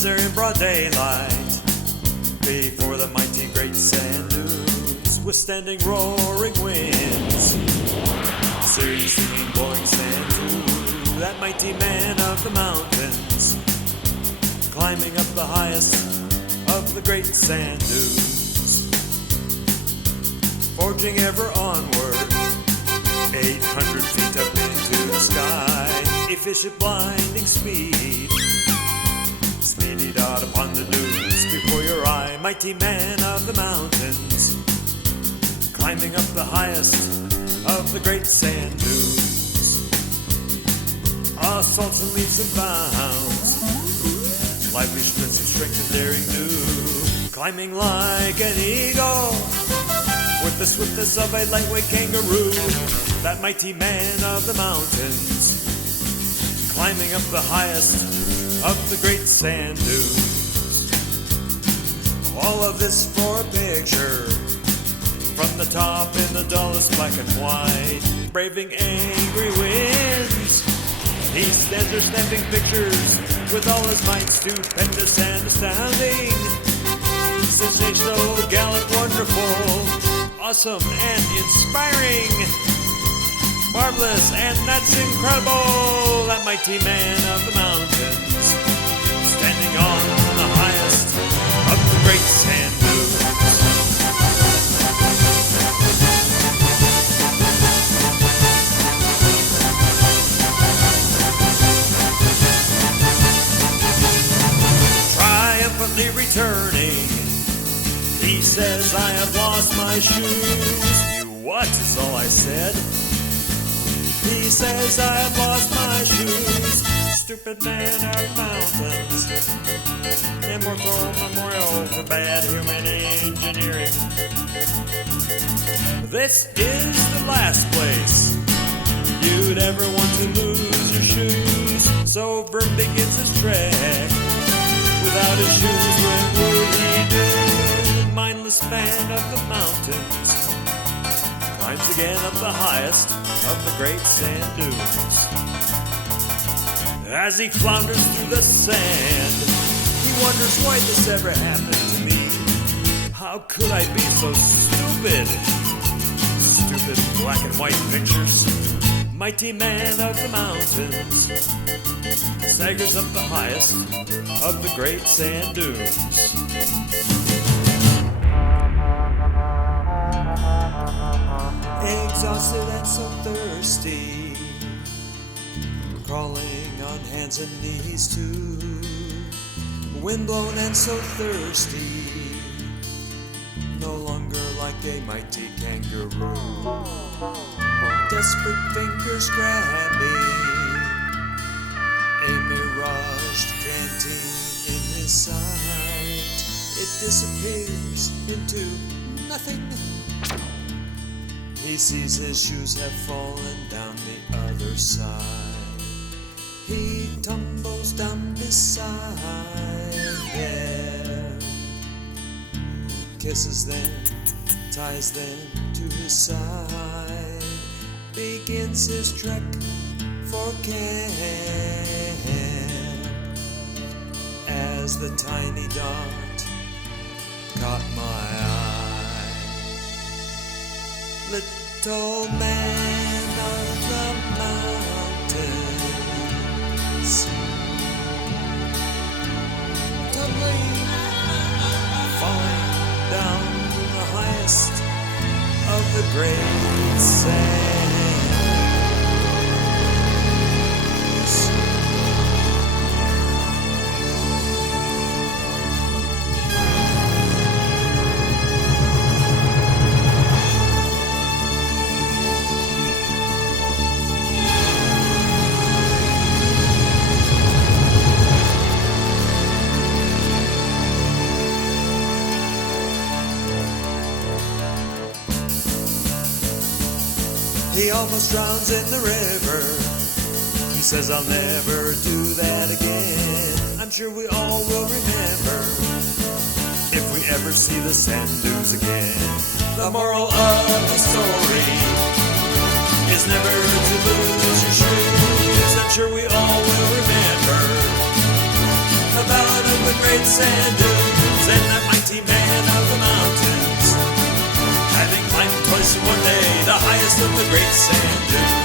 stands there in broad daylight before the mighty great sand dunes, withstanding roaring winds, serious singing, blowing sand to that mighty man of the mountains, climbing up the highest of the great sand dunes, forging ever onward, 800 feet up into the sky, a fish at blinding speed, speeded out upon the dunes before your eye, mighty man of the mountains, climbing up the highest of the great sand dunes, assaults and leaps and bounds, lively sprints of strength and daring do, climbing like an eagle with the swiftness of a lightweight kangaroo, that mighty man of the mountains, climbing up the highest of the great sand dunes. All of this for a picture, from the top in the dullest black and white, braving angry winds. He stands there snapping pictures with all his might, stupendous and astounding, sensational, gallant, wonderful, awesome and inspiring, marvelous, and that's incredible, that mighty man of the mountains, standing on the highest of the great sand dunes. Triumphantly returning, he says, I have lost my shoes. You what is all I said. He says, I have lost my shoes. Stupid man of mountains. Immortal memorial for bad human engineering. This is the last place you'd ever want to lose your shoes. So Vern begins his trek. Without his shoes, what would he do? Mindless man of the mountains climbs again up the highest of the great sand dunes. As he flounders through the sand, he wonders why this ever happened to me. How could I be so stupid? Stupid black and white pictures. Mighty man of the mountains staggers up the highest of the great sand dunes. Exhausted and so thirsty, crawling on hands and knees too, windblown and so thirsty, no longer like a mighty kangaroo, desperate fingers grabbing a miraged canteen in his sight. It disappears into nothing. He sees his shoes have fallen down the other side. He tumbles down beside them, kisses them, ties them to his side, begins his trek for camp as the tiny dot caught my eye. Little man of the mountains, tumbling, falling down the highest of the great sand dunes. He almost drowns in the river. He says, I'll never do that again. I'm sure we all will remember if we ever see the sand dunes again. The moral of the story is never to lose your shoes. I'm sure we all will remember the ballad of the great sand dunes, and that mighty man of the mountains, having climbed twice in one day the highest of the great sand dunes.